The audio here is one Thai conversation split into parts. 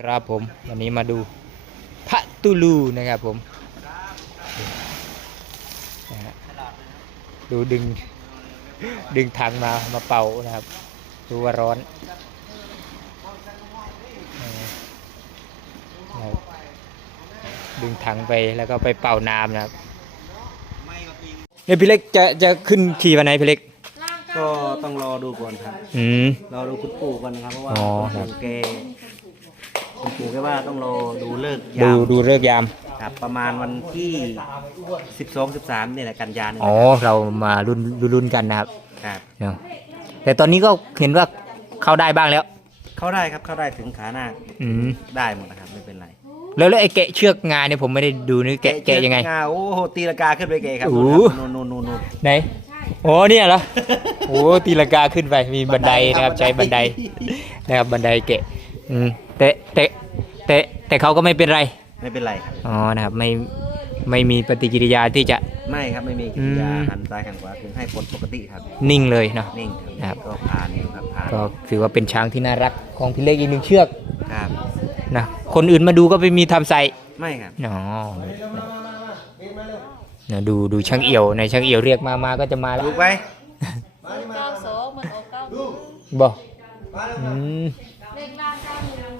ครับผมวันนี้มาดูพระตูลูนะครับผมนะฮะดูดึง ดึงถังมามาเป่านะครับดูว่าร้อนเออนะครับดึงถังไปแล้วก็ไปเป่าน้ำนะครับเนี่ยพี่เล็กจะจะขึ้นขี่วันไหนพี่เล็กก็ต้องรอดูก่อนครับอืมรอดูคุณปู่ก่อนนะครับเพราะว่าอ๋อคุณครับปู่แก คุณปู่แกว่าต้องรอดูเลิกษ์ดูยามดูเลิกษ์ยาม ครับประมาณวันที่ 12 13เนี่ยแหละกันยาเนี่ยอ๋อ เรามารุ่นรุ่นกันนะครับครับ เนาะแต่ตอนนี้ก็เห็นว่าเข้าได้บ้างแล้ว เข้าได้ครับเข้าได้ถึงขาหน้าอืม ได้หมดนะครับไม่เป็นไรแล้วแล้วไอ้แกะเชือกงานเนี่ยผมไม่ได้ดูนี่แกะแกะยังไงงาโอ้โหตีลงกาขึ้นไปเกะครับโอ้นู่นนู่นนู่นนู่นไหนโอ้เนี่ยเหรอโอ้ตีลังกาขึ้นไปมีบันไดนะครับใช้บันไดนะครับบันไดแกะ อืม แต่แต่แต่แต่เขาก็ไม่เป็นไรไม่เป็นไรครับ อ๋อนะครับไม่ไม่มีปฏิกิริยาที่จะ ไม่ครับไม่มีกิริยาอืม หันซ้ายหันขวาคือให้คนปกติครับ นิ่งเลยเนาะ นิ่งคครัรับบก็ผ่านอยู่ครับผ่านก็ถือว่าเป็นช้างที่น่ารักของพี่เล็กอีกหนึ่งเชือกครับ นะคนอื่นมาดูก็ไปมีทำใส่ไม่ครับ อ๋อเนี่ยดูดูช่างเอี่ยวในช่างเอี่ยวเรียกมามาก็จะมาแล้วถูกไหมเก้าสองมันออกเก้าหนึ่งบอกอืมเลขล่าง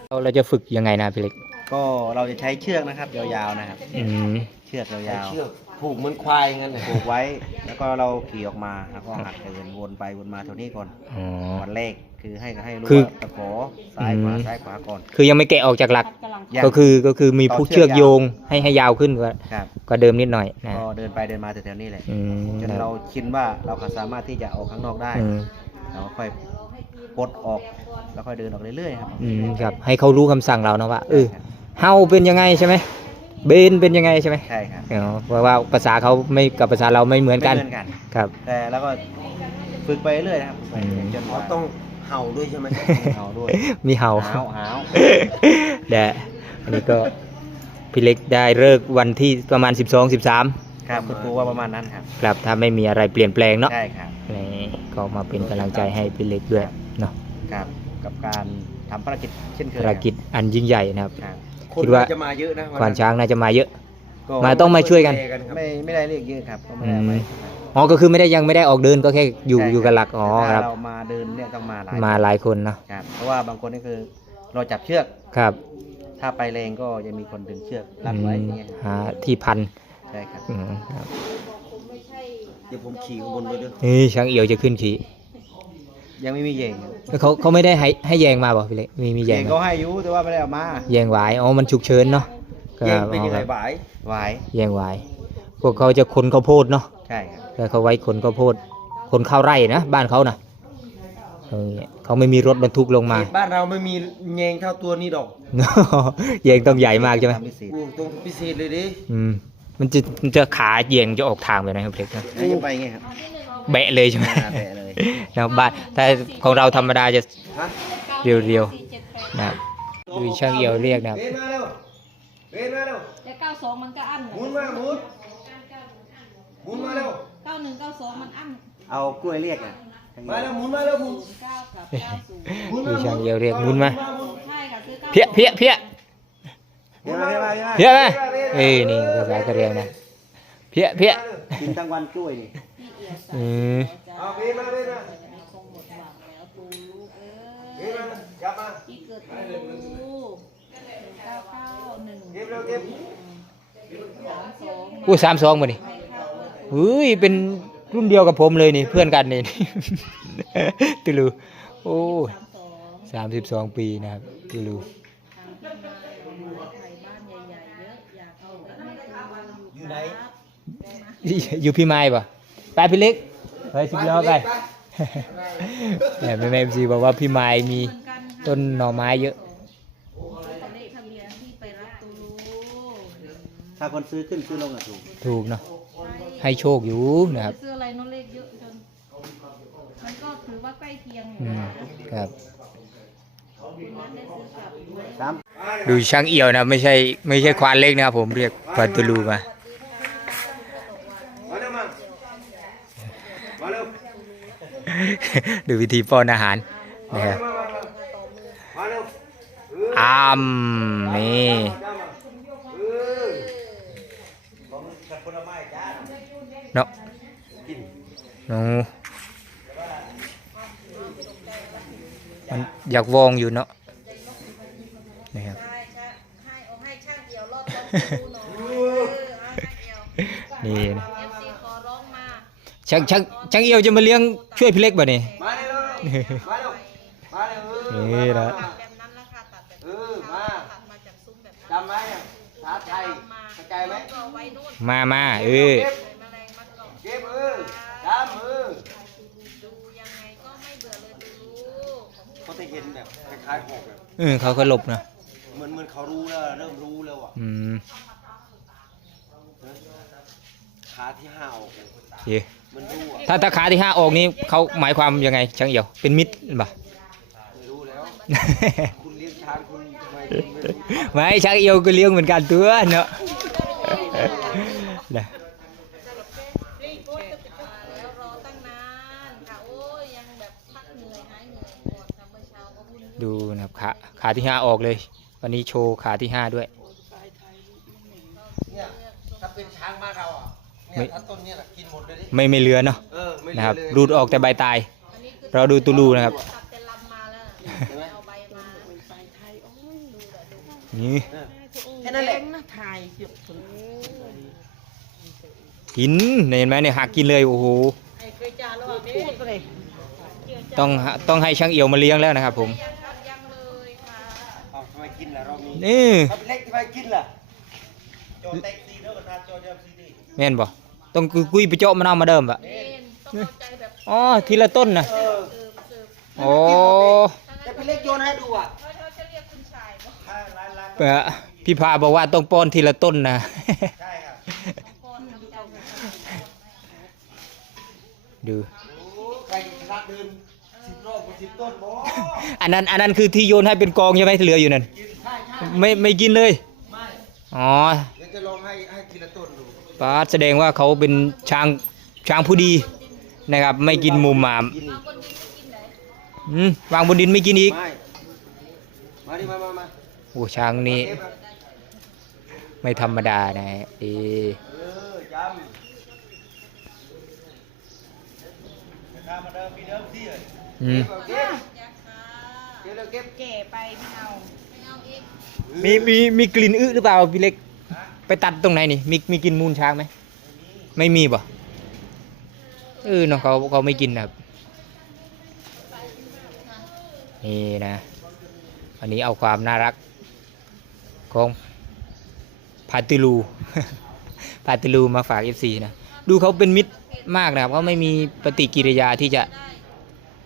เก้าหนึ่งเราเราจะฝึกยังไงนะพี่เล็กก็เราจะใช้เชือกนะครับ ยาวๆนะครับ อืมเชือกยาวเชือกผูกเหมือนควายงั้นเลยๆผูกไว้ แล้วก็เราขี่ออกมาแล้วก็หัดเดินวนไปวนมาเท่านี้ก่อนอ๋อ วันแรกคือให้ให้รู้คือว่าตะขอซ้ายขวาอืม ซ้ายขวาก่อน คือยังไม่แกะออกจากหลักกำลังยังก็คือก็คือมีผู้ต่อเชืเชืออกกโยงให้ให้ยาวขึ้นกว่าครับก็เดิมนิดหน่อยนะก็เดินไปเดินมาแถวๆนี้แหละอืมจนเราชินว่าเราก็สามารถที่จะออกข้างนอกได้ อืมเราก็ค่อย ปลดออกแล้วค่อยเดินออกเรื่อยๆครับอืมครับให้เขารู้คำสั่งเรานะว่าเออเฮาเป็นยังไงใช่ไหมเบนเป็นยังไงใช่ไหมใช่ครับอ๋อเพราะว่าภาษาเขาไม่กับภาษาเราไม่เหมือนกันไม่เหมือนกัน ครับ แต่เราก็ฝึกไปเรื่อยๆนะครับฝึกไปเรื่อยอืมๆจนเขาว่าต้องเห่าด้วยใช่ไหมเห่าด้วยมีเห่า หาวหาวเดะอันนี้ก็พี่เล็กได้เลิกวันที่ประมาณ 12 13 ครับคุณครูว่าประมาณนั้นครับ ครับถ้าไม่มีอะไรเปลี่ยนแปลงเนาะใช่ครับ นี่ก็มาเป็นกำลังใจให้พี่เล็กด้วย เนาะครับกับการทำภารกิจเช่นเคยภารกิจอันยิ่งใหญ่นะครับ ครับคนคิดว่าจะมาเยอะนะควานช้างน่าจะมาเยอะก็มาต้องมาช่วยกันเทกัน ครับไม่ไม่ได้เรียกเยอะครับก็ไม่ได้เอาไปอืมอ๋อก็คือไม่ได้ยังไม่ได้ออกเดินก็แค่อยู่ใช่อยู่กับหลักอ๋อแต่คถ้ารับ เรามาเดินเนี่ยต้องมาหลายมาหลายคนเนาะครับเพราะว่าบางคนนี่คือเราจับเชือกครับถ้าไปแรงก็ยังมีคนดึงเชือกรัดไว้อย่างเงี้ยหาที่พันใช่ครับ อืมครับเดี๋ยวผมขี่ข้างบนไปด้วย นี่ช้างเอี่ยวจะขึ้นขี่ ยังไม่มีเหยงครับแล้วเขาเขาไม่ได้ให้ให้แยงมาบ่พี่เล็กมีมีเหแยยงงไหมเขาให้อยุแต่ว่าไม่ได้เอามาแยงหวายอ๋อมันฉุกเฉินเนาะคเย่รังบเป็นยังไงอ๋อครับบ่ายหวายแยงหวายพวกเขาจะคนข้าวโพดเนาะใช่ครับแล้วเขาไว้คนข้าวโพดคนข้าวไร่นะบ้านเขานะเออเขาไม่มีรถบรรทุกลงมา เขตบ้านเราไม่มีแยงเท่าตัวนี้ดอกแยงต้องใหญ่มากใช่ไหมทำพิเศษอู้ตรงพิเศษเลยดิอืมมันจะมันจะขาแยงจะออกทางไปนะครับเล็กนะแล้วจะไปไงครับแบะเลยใช่ไหมหน้าแตะเลย นะครับบ้านถ้าของเราธรรมดาจะฮะเรียวสี่เจ็ดแปดนะครับดูช่างเอี่ยวเรียกนะครับ เบนมาเร็วเบนมาเร็วแต่เก้าสองมันก็อั้นหมุนมาหมุนหมุนมาเร็ว เก้าหนึ่งเก้าสองมันอั้นเอากล้วยเรียกอะมาเร็วหมุนมาเร็วหมุนเก้ากับเก้าศูนย์หมุนดูมาหมุช่างนเอี่ยวเรียกหมุนมา ใช่ค่ะซื้อเก้าเพี้ยเพี้ยเพี้ยเดี๋ยวมาเดี๋ยวมาเดี๋ยวมาเพี้ยไหมเอ้ยนี่ภาษากะเหรียงนะ เพี้ยเพี้ยกินทั้งวันกล้วยนี่ที่ เออเอาบีมาบีมาคงหมดหวังแล้วปูลูกเอ้บยนมาจับมาที่เกิดตูลูกหนึ่งเก้าเก้าหนึ่งเก็บเร็วเก็บสามสองอู้สามสองมาดิเฮ้ยเป็นรุ่นเดียวกับผมเลยนี่เพื่อนกันนี่ตุลูโอ้สามสิบสองปีนะครับตุลูทางที่มาไทยบ้านใหญ่ๆเยอะอยากเอาแบบให้ตูอยู่ไหนอยู่พี่ไม้ปะ ไปพี่เล็กไปสิบล้อไปแต่แม่แม่ซีบอกว่าพี่ไม้มีเหมือนกันค่ะต้นหน่อไม้เยอะเลขทะเบียนที่ไปรับตูรูถ้าคนซื้อขึ้นซื้อลงอะถูกถูกเนาะให้โชคอยู่นะครับซื้ออะไรเน้องเลขเยอะจนมันก็ถือว่าใกล้เคียงออืยู่มนะครับนั้นได้ซื้อกลับไหมสามดูช่างเอี่ยวนะไม่ใช่ไม่ใช่ควานเล็กนะครับผมเรียกควานตุลูมา มาเร็วมามาเร็ว ดูวิธีป้อนอาหารนะครับอออามนี่เนาะกินหนูมันอยากวองอยู่เนาะนี่ครับ ช่างช่างช่างเอียวจะมาเลี้ยงช่วยพี่เล็กบ่นี่มาเร็วมาเร็วมาเร็วเออนี่นะตัดแบบนั้นละค่ะตัดแบบเออมาตัดมาจากซุ้มแบบนั้นจำไว้อะภาษาไทยเข้าใจไหมก็เอาไว้นู่นมามาเออเลยแมลงมันเกาะเก็บเออจำเออดูยังไงก็ไม่เบื่อเลยดูรู้เขาจะเห็นแบบคล้ายๆหอกแบบเออเขาก็หลบนะเหมือนเหมือนเขารู้แล้วเริ่มรู้แล้วอะอืมขาที่ห้าออกเลยโอเค มันรู้อะถ้าถ้าขาที่ห้าออกนี้เขาหมายความยังไงช่างเอียว เป็นมิตรป่ะไม่รู้แล้ว คุณเลี้ยงช้างคุณทำไมคุณไม่รู้ไม่ช่างเอียวก็เลี้ยงเหมือนกันตัวเนาะนะแล้วรอตั้งนานค่ะโอ้ยยังแบบพักเหนื่อยหายเหนื่อยหมดค่ะเมื่อเช้าก็วุ่นวุ่นดูนะครับขาขาที่ห้าออกเลย วันนี้โชว์ขาที่ห้าด้วย เนี่ยถ้าเป็นช้างบ้านเราอะ เนี่ยถ้าต้นเนี่ยน่ะกินหมดเลยดิไม่ไม่เหลือเนาะเออไม่เหลืนะอครับเลยรูดออกแต่ใบตาย อันนี้คือเราดูตูลูนะครับ ตัดแต่ลำมาแล้วเห็นไหมเอาใบมานี่เออแค่นั้นแหละกินเห็นไหมเนี่ยหักกินเลยโอ้โหไอ้เคยจาแล้วอะพูดเลยต้องหาต้องให้ช่างเอียวมาเลี้ยงแล้วนะครับ ผมยังครับยังเลยค่ะเอาทำไมกินล่ะเรามีนี่ถ้าเป็นเล็กทำไมกินล่ะโจเต็กซีเด้อประธานโจเดิมซีดีแม่นบ่ ต้องกุยไปเจาะมะนาวมาเดิมปะเอ็นต้องเข้าใจแบบอ๋อทีละต้นนะเออสืบสืบโอ้แต่เป็นเล็กโยนให้ดูอะเขาเขาจะเรียกคุณชายเนาะถ้าร้านร้านเอ่อพี่พาบอกว่าต้องป้อนทีละต้นนะใช่ครับก่อนทำใจแบบดูโอ้ใครจะชนะเดินสิบรอบกับสิบต้นบ่อันนั้นอันนั้นคือที่โยนให้เป็นกองใช่ไหมที่เหลืออยู่นั่นกินใช่ใช่ไม่ไม่กินเลยไม่อ๋อ ป้าดแสดงว่าเขาเป็นช้างช้างผู้ดีนะครับ ไม่กินมุมหมามกินเอาคนนี้ไม่กินไหนอืมวางบนดินไม่กินอีกไม่มาดิมามามาโอ้ช้างนี่เก็บอะไม่ธรรมดานะฮะดีเออจำราคามาเดิมมีเดิมที่เลยอืมเก็บอยากค่ะเก็บเร็วเก็บแก่ไปไม่เอาไม่เอาอีกมีมีมีกลิ่นอึหรือเปล่าพี่เล็ก ไปตัดตรงไหนนี่มีมีกลินมูลช้างไหมไม่มีป่ะเออเน้องเขาเขาไม่กินนะครับนี่นะอันนี้เอาความน่ารักของพาติลูพาติลูมาฝาก FC นะดูเขาเป็นมิตรมากนะครับเขาไม่มีปฏิกิริยาที่จะ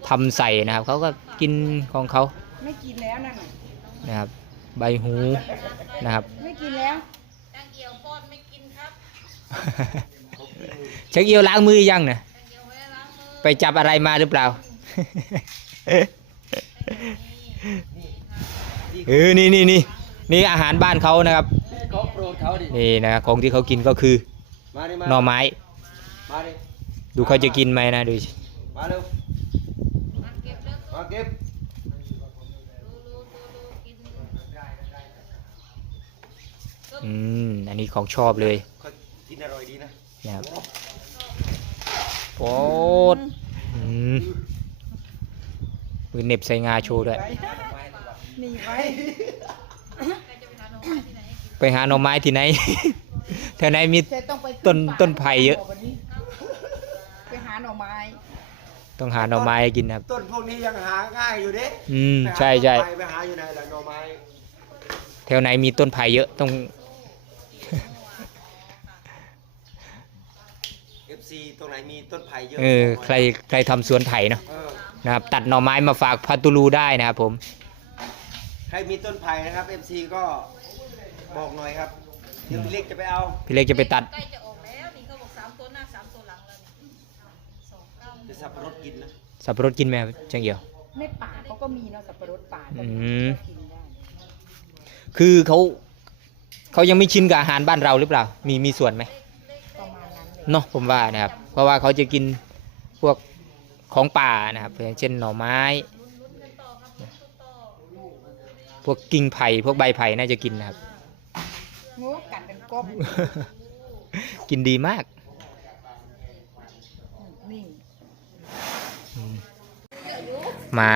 ทำใส่นะครับเขาก็กินของเขาไม่กินแล้วนั่นน่ะนะครับใบหูนะครับไม่กินแล้วตั้ง เกี่ยวป้อนไม่กินครับเช็คเอียวล้างมือยังนะตั้งเกี่ยวไว้ล้างมือไปจับอะไรมาหรือเปล่าเออนี่นี่นี่นี่อาหารบ้านเขานะครับเขาโปรดเขาดินี่นะของที่เขากินก็คือมาดิมาหน่อไม้ มาดิดูเขาจะกินไหมนะดูสิมาเร็วมาเก็บเลิกมาเก็บดูดูดูดูกินอืม อันนี้ของชอบเลยเขากินอร่อยดีนะนะครับโอ๊ดอืมมือเหน็บใส่งาโชว์ด้วย หนีไว้ใครจะไปหาหน่อไม้ที่ไหนให้กินไปหาหน่อไม้ที่ไหน แถวไหนมีแต่ต้องไปต้นขึ้ป่าต้นไผ่เยอะวันนี้ไปหาหน่อไม้ต้องหาหน่อไม้ให้กินนะครับ ต้นพวกนี้ยังหาง่ายอยู่เด้อืมไปหาใช่ใช่ต้นไม้ไปหาอยู่ไหนล่ะหน่อไม้ แถวไหนมีต้นไผ่เยอะต้อง ตรงไหนมีต้นไผ่เยอะเออใครใครทำสวนไผ่เนาะเออนะครับ ตัดหน่อไม้มาฝากพัตุลูได้นะครับผม ใครมีต้นไผ่นะครับเอฟซีก็บอกหน่อยครับเดี๋ยวพี่เล็กจะไปเอาพี่เล็กจะไปตัด ใกล้จะออกแล้วนี่เขาบอกสามตัวหน้าสามตัวหลังแล้วนี่สองเก้าจะสับปะรดกินนะสับปะรดกินไหมครับเจังเหี่ยว ในป่าเขาก็มีเนาะสับปะรดป่าก็อืมีมก็กินได้คือเขาเขายังไม่ชินกับอาหารบ้านเราหรือเปล่า มีมีส่วนไหมประมาณนั้นเลยเนาะผมว่านะครับเพ ราะว่าเขาจะกินพวกของป่านะครับอย่างเช่นหน่อไม้ลุ้นลุ้นกันต่อครับลุ้นกันต่อผวกกิ่งไผ่พวกใบไผ่น่าจะกินนะครับ งูกัดเป็นกบกินดีมากนี่มา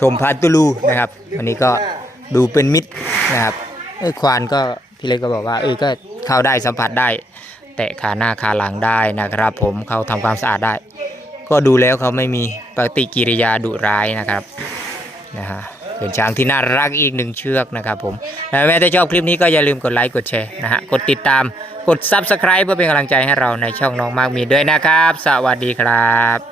ชมพาตูลูนะครับ วันนี้ก็ดูเป็นมิตรนะครับเอ้ยควานก็พี่เล็กก็บอกว่าเออก็เข้าได้สัมผัสได้ แตะขาหน้าขาหลังได้นะครับ ผมเขาทำความสะอาดได้ ก็ดูแล้วเขาไม่มีปฏิกิริยาดุร้ายนะครับนะฮะเป็นช้างที่น่ารักอีกหนึ่งเชือกนะครับผมและแม้แต่ชอบคลิปนี้ก็อย่าลืมกดไลค์กดแชร์นะฮะกดติดตามกด Subscribe เพื่อเป็นกำลังใจให้เราในช่องน้องมากมีด้วยนะครับ สวัสดีครับ